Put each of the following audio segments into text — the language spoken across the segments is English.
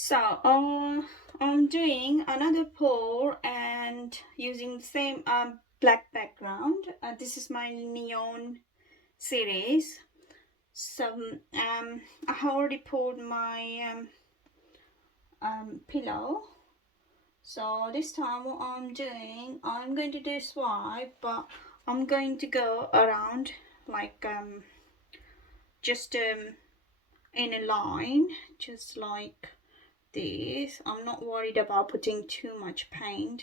So I'm doing another pour and using the same black background. This is my neon series. So I have already poured my pillow. So this time what I'm doing, I'm going to do swipe, but I'm going to go around like just in a line, just like this. I'm not worried about putting too much paint.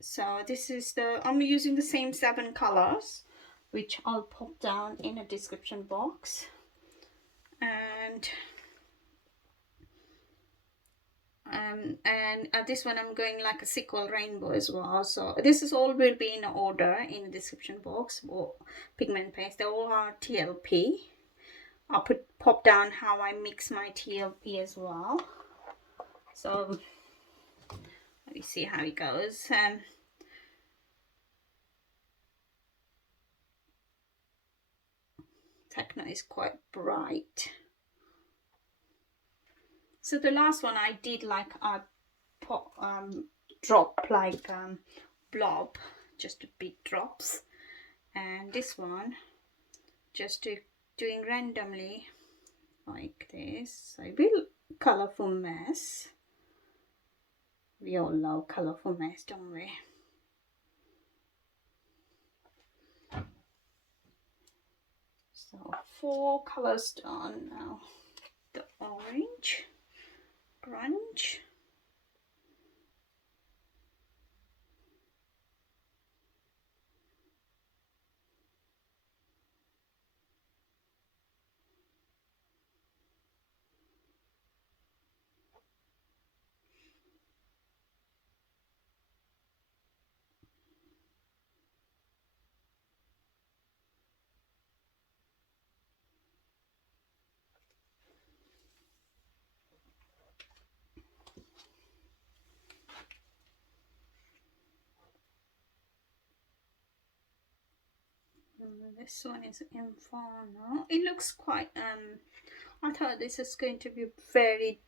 So this is I'm using the same 7 colors, which I'll pop down in a description box. And this one I'm going like a sequel rainbow as well. So this is all will be in order in the description box. Or pigment paste, they all are TLP. I'll pop down how I mix my TLP as well. So let me see how it goes. Techno is quite bright. So the last one I did like a drop, like blob, just big drops, and this one just doing randomly like this. A real colorful mess. We all love colorful mess, don't we? So 4 colors done now. The orange, grunge, this one is Inferno. It looks quite I thought this is going to be very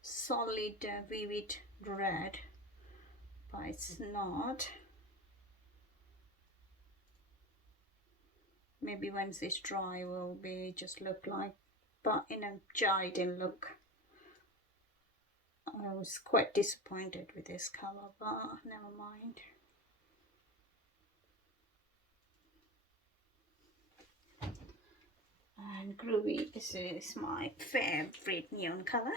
solid vivid red, but it's not. Maybe once it's dry will be just look like, but in a jar it didn't look. I was quite disappointed with this color, but never mind. And Groovy, this is my favorite neon color.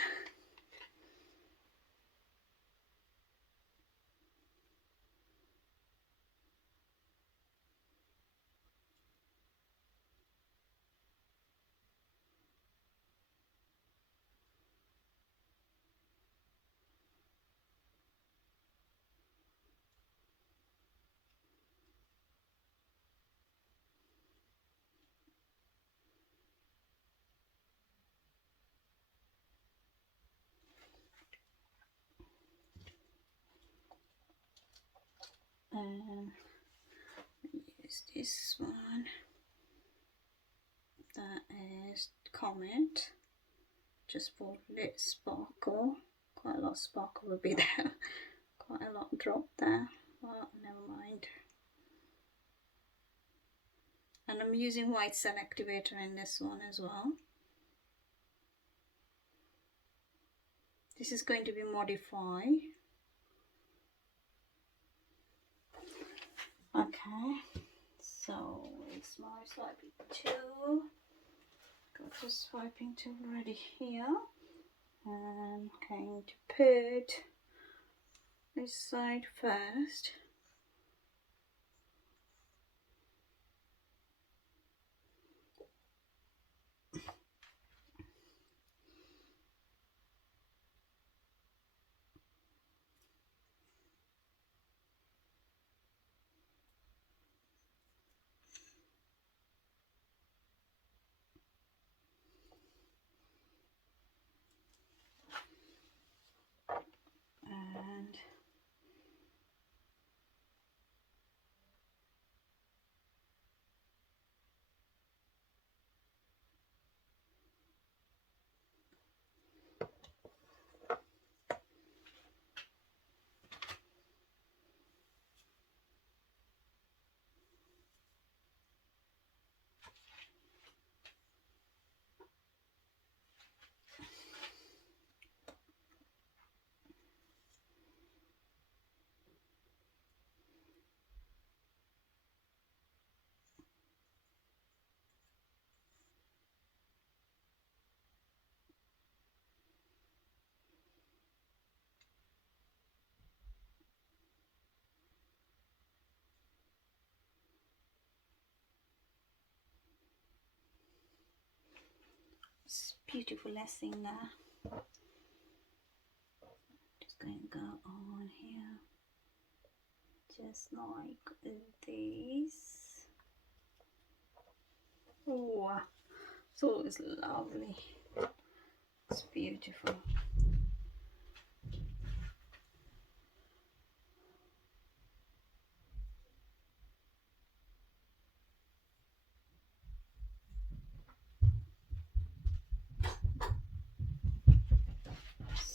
Use this one. That is Comet, just for lit sparkle. Quite a lot of sparkle will be there. Quite a lot drop there, but never mind. And I'm using white cell activator in this one as well. This is going to be modify. Okay, so it's my swiping tool. Got the swiping tool ready here. And I'm going to put this side first. And beautiful lessing there. Just going to go on here, just like this. Oh, so it's lovely. It's beautiful.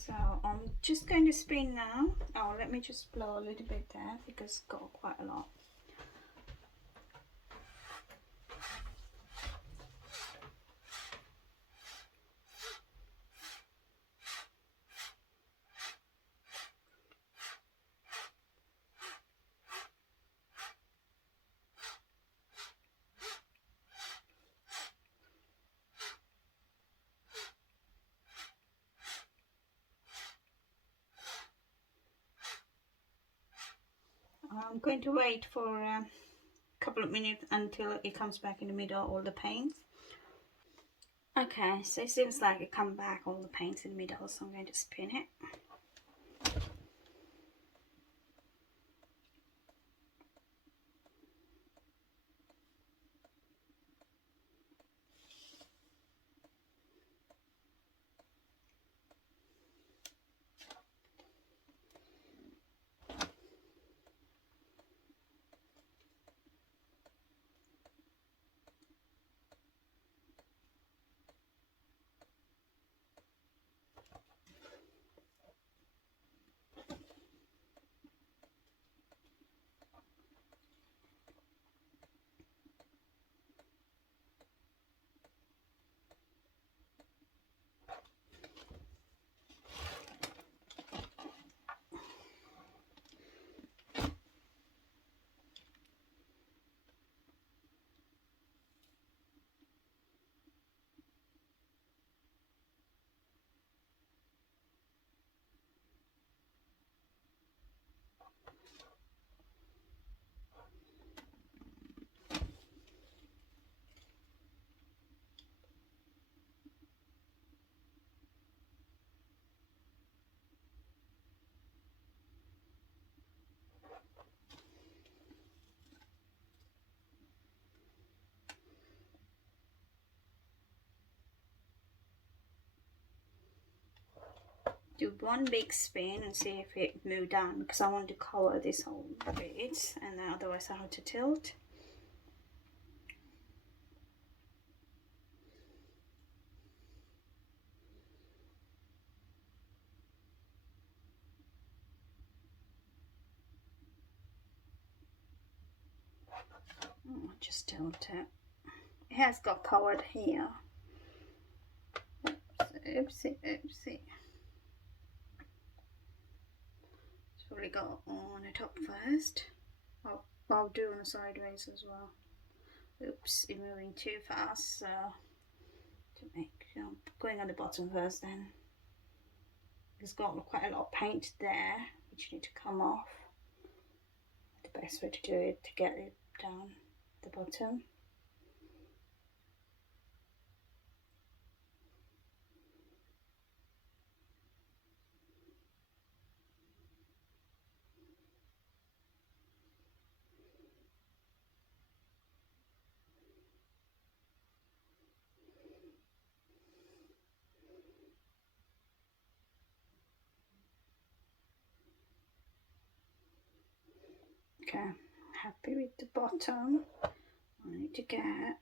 So I'm just going to spin now. Oh, let me just blow a little bit there because it's got quite a lot. I'm going to wait for a couple of minutes until it comes back in the middle, all the paints. Okay, so it seems like it come back, all the paints in the middle, so I'm going to spin it. Do one big spin and see if it moved down, because I want to cover this whole bit, and then otherwise I have to tilt. Just tilt it. It has got covered here. Oopsie, oopsie. It's probably go on the top first. I'll do on the sideways as well. Oops, it's moving too fast, so going on the bottom first then. It's got quite a lot of paint there, which you need to come off. The best way to do it to get it down the bottom. Okay, happy with the bottom. I need to get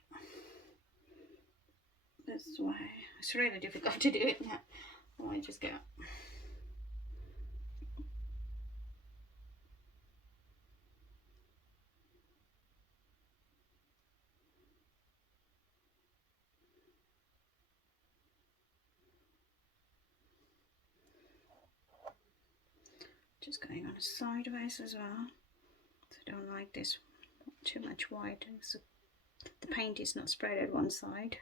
this way. It's really difficult to do it now. I just get just going on sideways as well. So I don't like this too much white, so the paint is not spread at one side.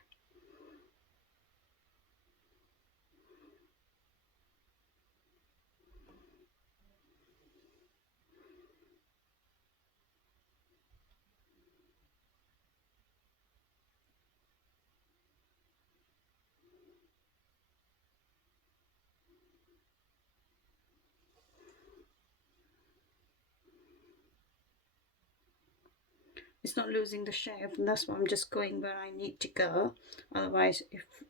it's not losing the shape, and that's why I'm just going where I need to go. Otherwise,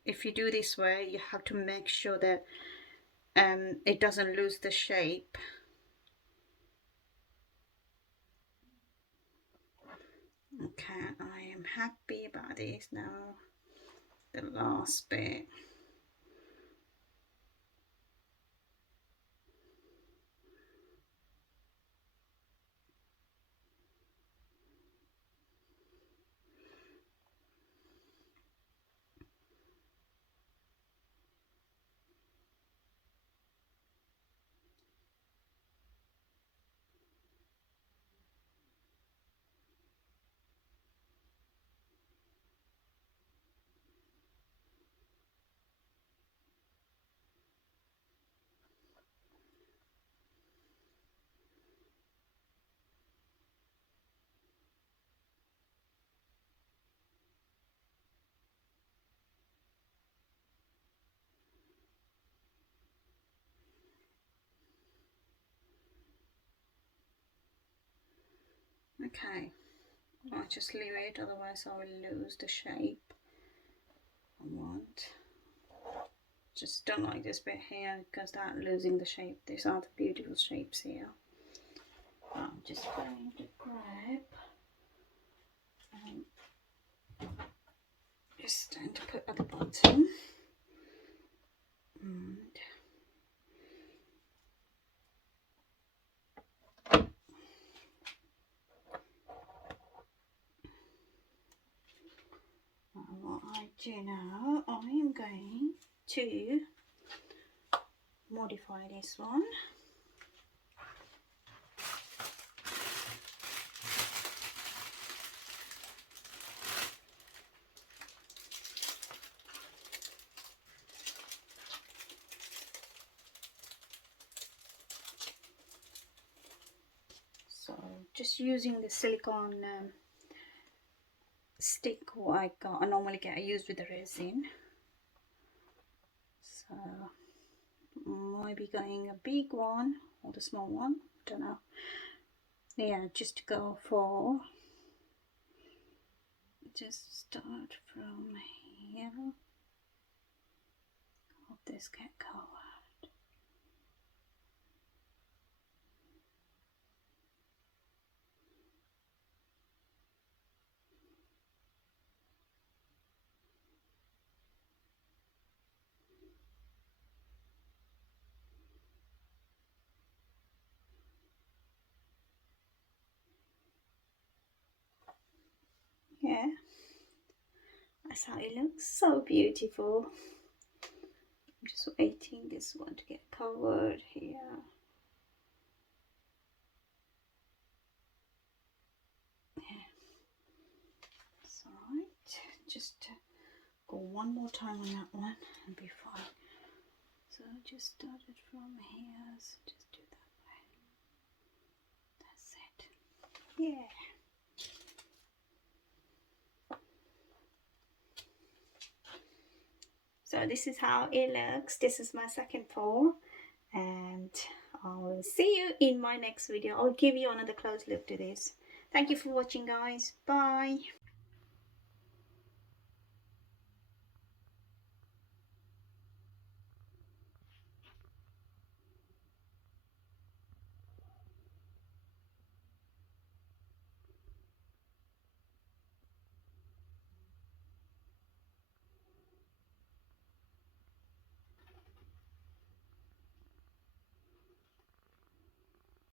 if you do this way, you have to make sure that it doesn't lose the shape. Okay, I am happy about this now. The last bit. Okay, I'll just leave it, otherwise I will lose the shape I want. Just don't like this bit here because that's losing the shape. These are the beautiful shapes here. I'm just going to grab just going to put at the bottom, and what I do now, I am going to modify this one. So just using the silicone stick what I got. I normally get used with the resin. So maybe going a big one or the small one, I don't know. Yeah, just to go for, just start from here. Hope this get covered. Yeah, that's how it looks. So beautiful. I'm just waiting this one to get covered here. Yeah, that's alright. Just go one more time on that one and be fine. So I just started from here, so just do that way. That's it. Yeah. So this is how it looks. this is my second pour, and I will see you in my next video. I'll give you another close look to this. Thank you for watching, guys. Bye.